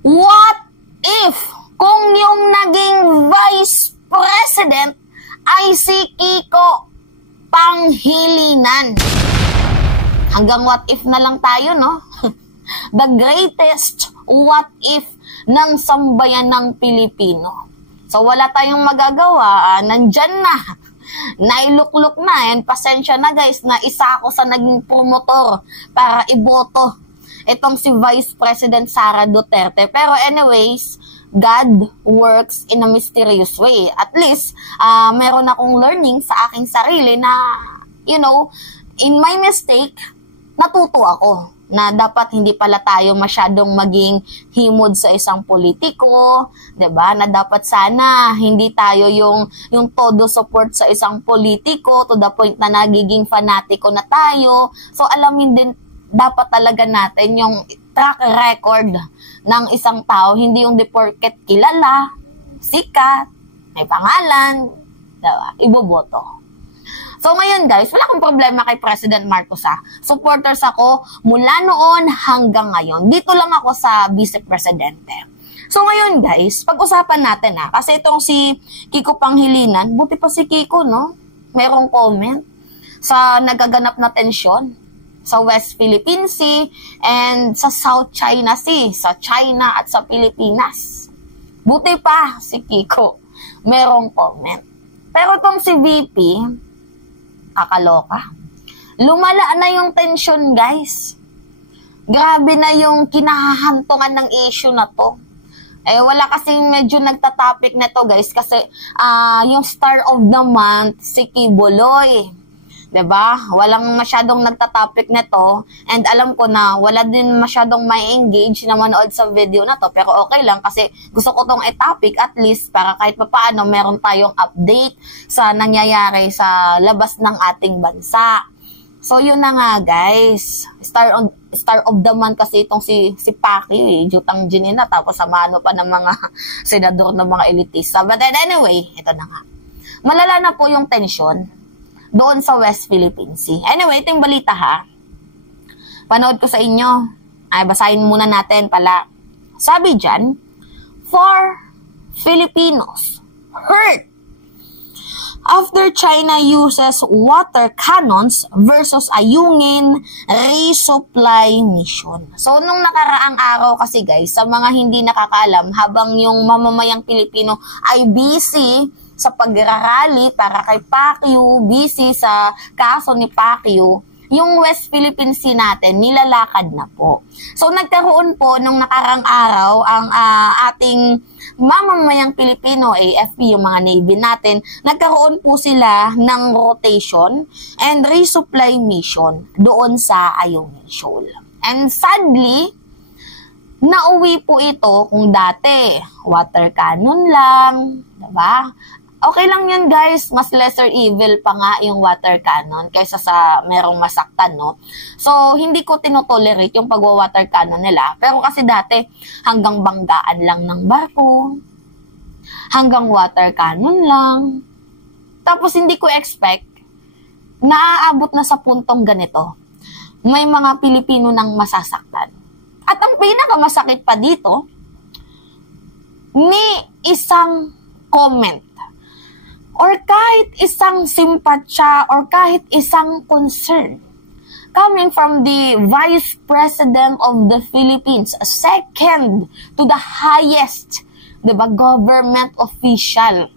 What if kung yung naging Vice President ay si Kiko Pangilinan? Hanggang what if na lang tayo, no? The greatest what if ng sambayan ng Pilipino. So wala tayong magagawa, nandyan na. Nailuklok na, and pasensya na guys na isa ako sa naging promotor para iboto itong si Vice President Sara Duterte. Pero anyways, God works in a mysterious way. At least, meron akong learning sa aking sarili na, you know, in my mistake, natuto ako na dapat hindi pala tayo masyadong maging himod sa isang politiko, 'di ba? Na dapat sana hindi tayo yung todo support sa isang politiko to the point na nagiging fanatiko na tayo. So alamin din dapat talaga natin yung track record ng isang tao, hindi yung di porket kilala, sikat, may pangalan, 'di ba? Iboboto. So ngayon guys, wala akong problema kay President Marcos ha. Supporters ako mula noon hanggang ngayon. Dito lang ako sa Vice Presidente. So ngayon guys, pag-usapan natin ha. Kasi itong si Kiko Pangilinan, buti pa si Kiko, no? Merong comment sa nagaganap na tensyon sa West Philippine Sea and sa South China Sea, sa China at sa Pilipinas. Buti pa si Kiko, merong comment. Pero itong si VP, kakaloka. Lumala na yung tension, guys. Grabe na yung kinahahantungan ng issue na to. Eh, wala kasing medyo nagtatopic na to, guys, kasi yung star of the month, si Kibuloy. 'Di ba? Walang masyadong nagtatopic na to, and alam ko na wala din masyadong mai-engage na manood sa video na to, pero okay lang kasi gusto ko tong i-topic at least para kahit papaano meron tayong update sa nangyayari sa labas ng ating bansa. So yun na nga guys, star of the month kasi itong si Pacquiao Jutang Ginina, tapos samano pa ng mga senador ng mga elitista. But then anyway, ito na nga. Malala na po yung tension doon sa West Philippine Sea. Anyway, ito yung balita ha. Panood ko sa inyo. Ay, basahin muna natin pala. Sabi dyan, 4 Filipinos hurt after China uses water cannons versus Ayungin resupply mission. So, nung nakaraang araw kasi guys, sa mga hindi nakakaalam, habang yung mamamayang Pilipino ay busy sa pagrarally para kay Pacquiao, busy sa kaso ni Pacquiao, yung West Philippine Sea natin, nilalakad na po. So, nagkaroon po nung nakarang araw ang ating mamamayang Pilipino, AFP, yung mga Navy natin, nagkaroon po sila ng rotation and resupply mission doon sa Ayungin Shoal. And sadly, nauwi po ito kung dati, water cannon lang, diba? Okay lang yan guys, mas lesser evil pa nga yung water cannon kaysa sa merong masaktan, no? So, hindi ko tinotolerate yung pagwa-water cannon nila. Pero kasi dati, hanggang banggaan lang ng barko, hanggang water cannon lang. Tapos hindi ko expect na aabot na sa puntong ganito. May mga Pilipino nang masasaktan. At ang pinakamasakit pa dito, ni isang comment or kahit isang simpatya or kahit isang concern coming from the Vice President of the Philippines, second to the highest, diba, government official.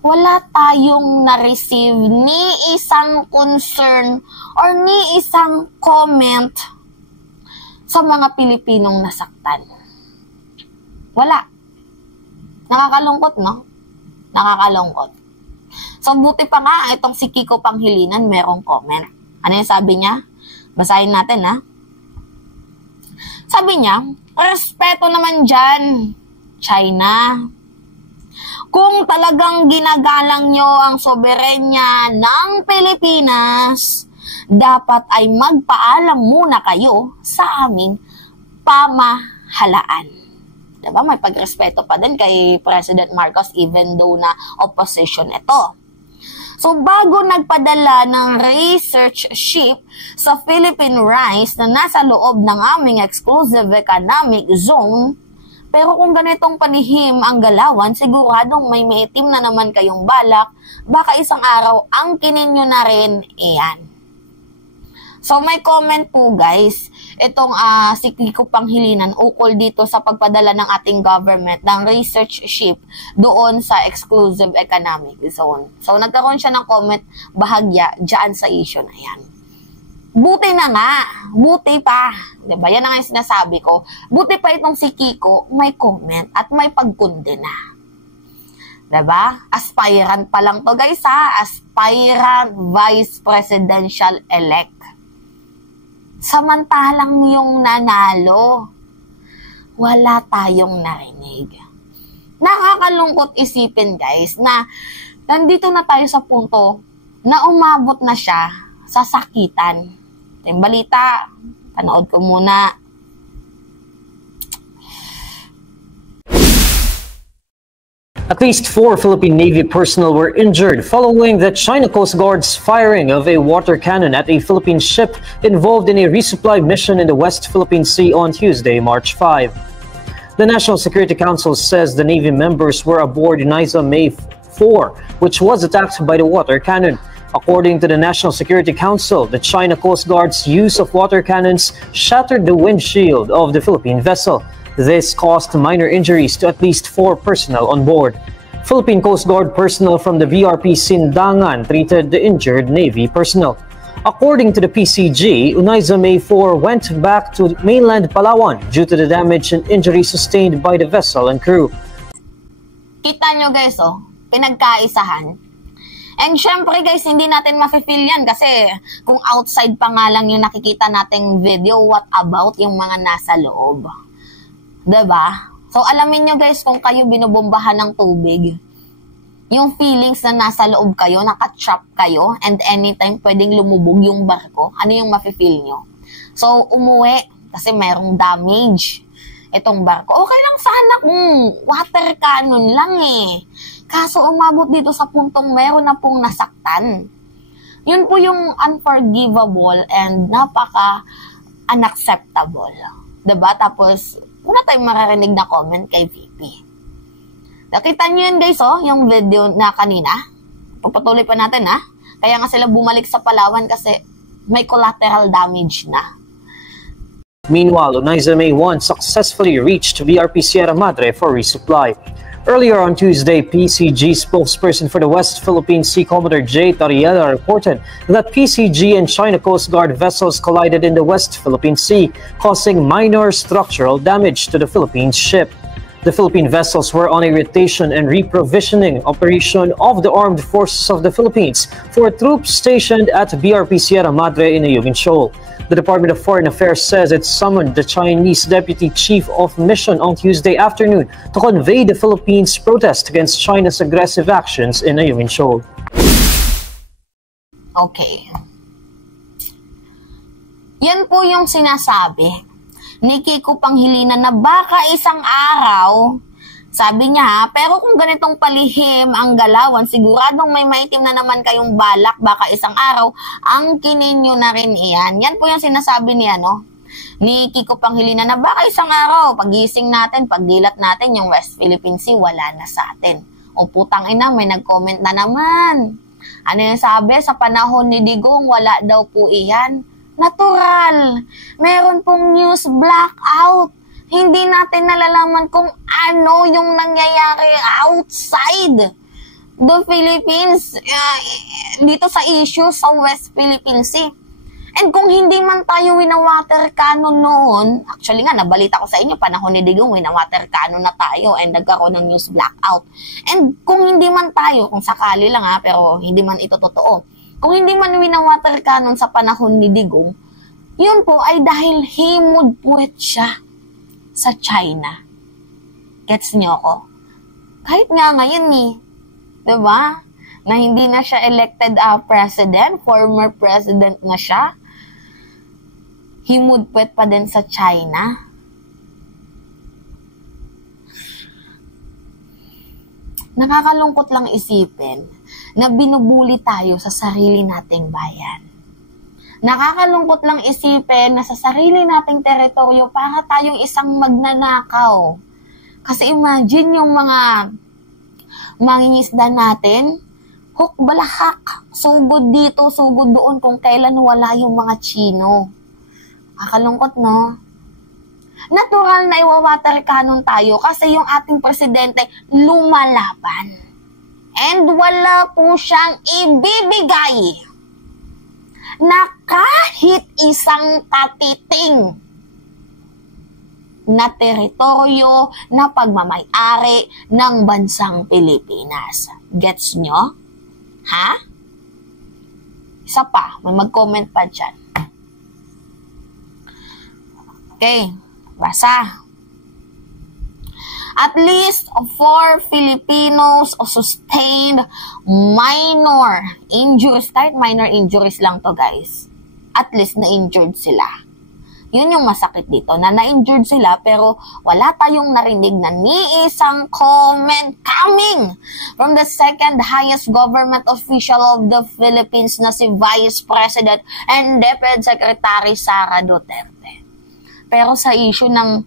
Wala tayong na-receive ni isang concern or ni isang comment sa mga Pilipinong nasaktan. Wala. Nakakalungkot, no? Nakakalungkot. So, buti pa nga, itong si Kiko Pangilinan, merong comment. Ano yung sabi niya? Basahin natin, ha? Sabi niya, respeto naman dyan, China. Kung talagang ginagalang nyo ang soberenya ng Pilipinas, dapat ay magpaalam muna kayo sa aming pamahalaan. Diba? May pagrespeto pa din kay President Marcos even though na opposition ito. So, bago nagpadala ng research ship sa Philippine rice na nasa loob ng aming exclusive economic zone, pero kung ganitong panihim ang galawan, siguradong may maitim na naman kayong balak, baka isang araw angkinin nyo na rin iyan. So, may comment po guys, itong si Kiko Panghilinan ukol dito sa pagpadala ng ating government ng research ship doon sa exclusive economic zone. So, nagkaroon siya ng comment bahagya dyan sa issue na yan. Buti na nga, buti pa. Diba? Yan na nga yung sinasabi ko. Buti pa itong si Kiko may comment at may pagkundina. Diba? Aspirant pa lang to guys ha. Aspirant Vice Presidential Elect. Samantalang yung nanalo, wala tayong narinig. Nakakalungkot isipin guys na nandito na tayo sa punto na umabot na siya sa sakitan. Yung balita, panood ko muna. At least 4 Philippine Navy personnel were injured following the China Coast Guard's firing of a water cannon at a Philippine ship involved in a resupply mission in the West Philippine Sea on Tuesday, March 5. The National Security Council says the Navy members were aboard Uniza May 4, which was attacked by the water cannon. According to the National Security Council, the China Coast Guard's use of water cannons shattered the windshield of the Philippine vessel. This caused minor injuries to at least 4 personnel on board. Philippine Coast Guard personnel from the VRP Sindangan treated the injured Navy personnel. According to the PCG, Uniza May 4 went back to mainland Palawan due to the damage and injury sustained by the vessel and crew. Kita nyo guys, pinagkaisahan. And syempre guys, hindi natin mafe-feel yan kasi kung outside pa nga lang yung nakikita nating video, what about yung mga nasa loob? Diba? So, alamin nyo guys, kung kayo binubombahan ng tubig, yung feelings na nasa loob kayo, naka-trap kayo, and anytime pwedeng lumubog yung barko, ano yung mafe-feel nyo? So, umuwi, kasi mayroong damage itong barko. Okay lang sana kung water cannon lang eh. Kaso umabot dito sa puntong meron na pong nasaktan. Yun po yung unforgivable and napaka-unacceptable. Diba? Tapos, wala tayong maririnig na comment kay VP. Nakita nyo yun guys, yung video na kanina. Pagpatuloy pa natin Kaya nga sila bumalik sa Palawan kasi may collateral damage na. Meanwhile, Uniza May 1 successfully reached VRP Sierra Madre for resupply. Earlier on Tuesday, PCG spokesperson for the West Philippine Sea Commodore J. Tariela reported that PCG and China Coast Guard vessels collided in the West Philippine Sea, causing minor structural damage to the Philippine ship. The Philippine vessels were on a rotation and reprovisioning operation of the Armed Forces of the Philippines for troops stationed at BRP Sierra Madre in Ayungin Shoal. The Department of Foreign Affairs says it summoned the Chinese Deputy Chief of Mission on Tuesday afternoon to convey the Philippines' protest against China's aggressive actions in Ayungin Shoal. Okay. Yan po yung sinasabi ni Kiko Panghilinan na baka isang araw, sabi niya pero kung ganitong palihim ang galawan, siguradong may maitim na naman kayong balak, baka isang araw, angkinin nyo na rin iyan. Yan po yung sinasabi niya, ni Kiko Panghilinan na baka isang araw, pagising natin, pagdilat natin, yung West Philippine Sea, wala na sa atin. O putang ina, may nag-comment na naman. Ano yung sabi? Sa panahon ni Digong, wala daw po iyan. Natural. Meron pong news blackout. Hindi natin nalalaman kung ano yung nangyayari outside the Philippines, dito sa issue sa West Philippine Sea. And kung hindi man tayo wina-water cannon noon, actually nga, nabalita ko sa inyo, panahon ni Digong, wina-water cannon na tayo and nagkaroon ng news blackout. And kung hindi man tayo, kung sakali lang pero hindi man ito totoo, kung hindi man wina-water cannon sa panahon ni Digong, yun po ay dahil himod puwet siya sa China. Gets niyo ako? Kahit nga ngayon diba? Na hindi na siya elected president, former president na siya, himudpwet pa din sa China. Nakakalungkot lang isipin na binubuli tayo sa sarili nating bayan. Nakakalungkot lang isipin na sa sarili nating teritoryo para tayong isang magnanakaw. Kasi imagine yung mga mangingisda natin, hook balahak, sugod dito, sugod doon kung kailan wala yung mga Chino. Nakakalungkot, no? Natural na iwawater cannon tayo kasi yung ating presidente lumalaban. And wala po siyang ibibigay na kahit isang katiting na teritoryo na pagmamay-ari ng bansang Pilipinas. Gets nyo? Ha? Isa pa, may mag-comment pa dyan. Okay, basa. At least 4 Filipinos sustained minor injuries. Kahit minor injuries lang to, guys. At least na-injured sila. Yun yung masakit dito, na na-injured sila pero wala tayong narinig na ni isang comment coming from the second highest government official of the Philippines na si Vice President and Deputy Secretary Sara Duterte. Pero sa issue ng,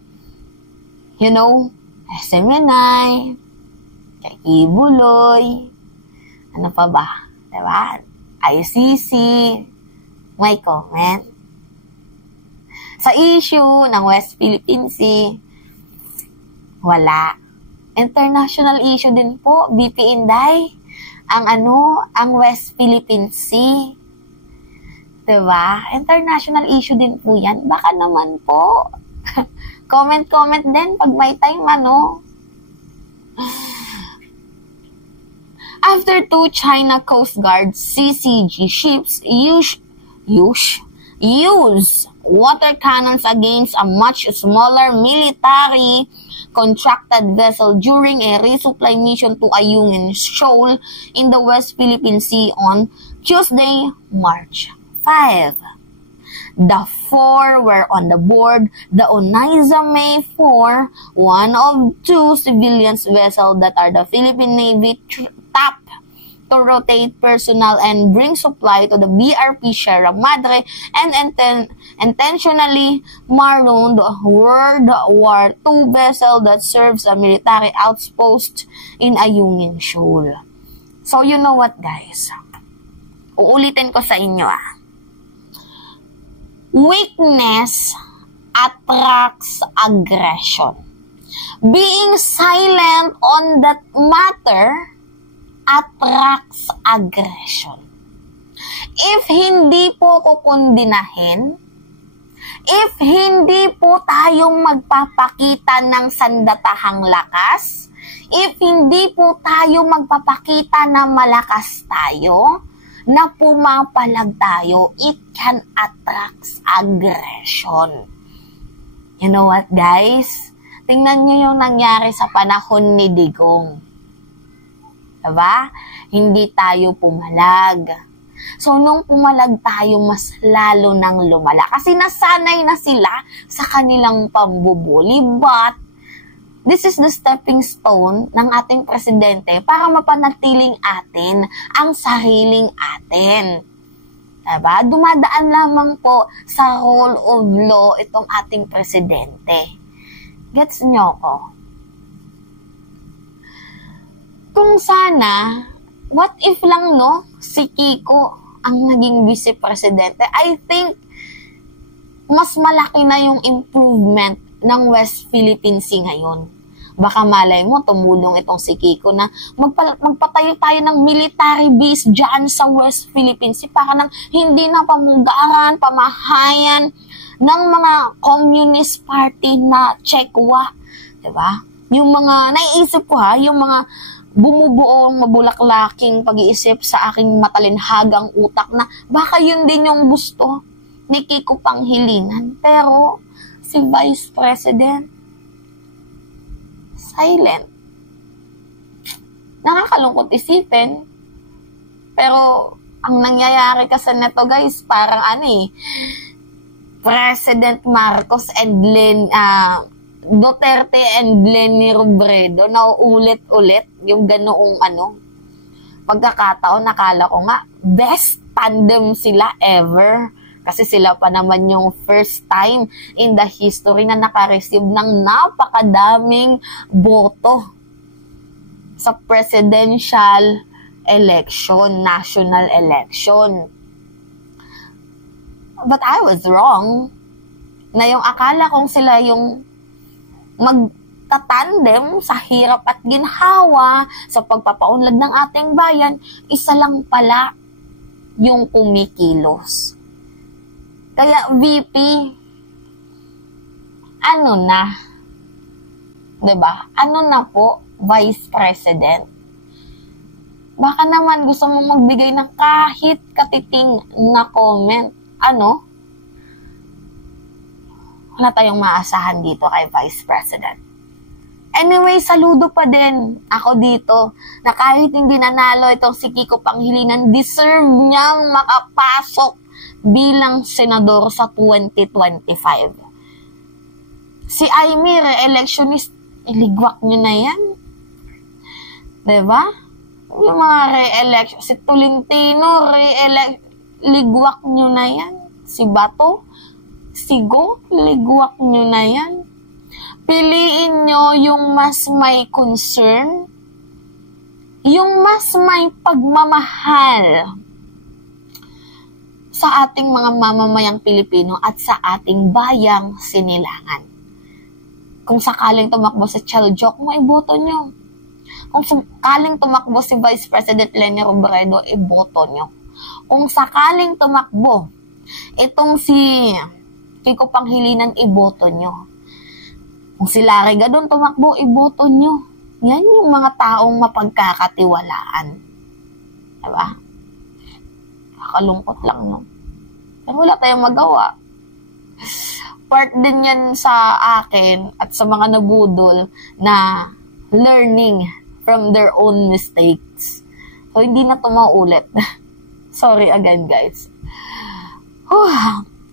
SMNI, kay Kibuloy, ano pa ba? Diba? ICC, may comment. Sa issue ng West Philippine Sea, wala. International issue din po, BP Inday, ang West Philippine Sea. Diba? International issue din po yan. Baka naman po. Comment din pag may time, After 2 China Coast Guard CCG ships use water cannons against a much smaller military contracted vessel during a resupply mission to Ayungin Shoal in the West Philippine Sea on Tuesday, March 5. The 4 were on the board the Oneida May 4, one of 2 civilian vessels that are the Philippine Navy tapped to rotate personnel and bring supply to the BRP Sierra Madre and intentionally marooned World War II vessel that serves a military outpost in Ayungin Shoal. So you know what, guys? Uulitin ko sa inyo, Weakness attracts aggression. Being silent on that matter attracts aggression. If hindi po kukundinahin, if hindi po tayong magpapakita ng sandatahang lakas, if hindi po tayo magpapakita na malakas tayo, na pumapalag tayo, it can attract aggression. You know what, guys? Tingnan nyo yung nangyari sa panahon ni Digong. Diba? Hindi tayo pumalag. So, nung pumalag tayo, mas lalo nang lumala. Kasi nasanay na sila sa kanilang pambubuli. But, this is the stepping stone ng ating presidente para mapanatiling atin ang sariling atin. Diba? Dumadaan lamang po sa rule of law itong ating presidente. Gets nyo ko? Kung sana, what if lang, si Kiko ang naging vice-presidente, I think mas malaki na yung improvement ng West Philippine Sea ngayon. Baka malay mo, tumulong itong si Kiko na magpatayo tayo ng military base dyan sa West Philippine Sea para nang hindi na pamugaran, pamahayan ng mga communist party na Chekwa. Diba? Yung mga, naiisip ko yung mga bumubuong mabulaklaking pag-iisip sa aking matalinhagang utak na baka yun din yung gusto ni Kiko Panghilinan. Pero, si Vice President, silent. Nakakalungkot isipin. Pero, ang nangyayari kasi neto, guys, parang President Marcos and Duterte and Leni Robredo, nauulit-ulit yung ganoong pagkakataon, nakala ko nga, best tandem sila ever. Kasi sila pa naman yung first time in the history na nakareceive ng napakadaming boto sa presidential election, national election. But I was wrong na yung akala kong sila yung magtatandem sa hirap at ginhawa sa pagpapaunlad ng ating bayan, isa lang pala yung kumikilos. Kaya VP, ano na? 'Di ba? Ano na po, Vice President? Baka naman gusto mong magbigay ng kahit katiting na comment. Ano? Wala tayong maasahan dito kay Vice President. Anyway, saludo pa din ako dito na kahit hindi nanalo itong si Kiko Pangilinan, deserve niyang makapasok bilang senador sa 2025. Si Amy, re-electionist, iligwak nyo na yan. Diba? Yung mga re-election, si Tolentino, ligwak nyo na yan. Si Bato, si Go, ligwak nyo na yan. Piliin nyo yung mas may concern, yung mas may pagmamahal sa ating mga mamamayang Pilipino at sa ating bayang Sinilangan. Kung sakaling tumakbo si Chel Joc, iboto nyo. Kung sakaling tumakbo si Vice President Leni Robredo, iboto nyo. Kung sakaling tumakbo itong si Kiko Pangilinan, iboto nyo. Kung si Larry Gadon tumakbo, iboto nyo. Yan yung mga taong mapagkakatiwalaan. Diba? Kakalungkot lang, no? Pero wala tayong magawa. Part din yan sa akin at sa mga nabudol na learning from their own mistakes. So, hindi na ito maulit. Sorry again, guys.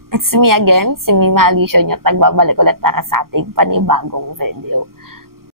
It's me again, si Mima Alicia nyo. Tagbabalik ulit para sa ating panibagong video.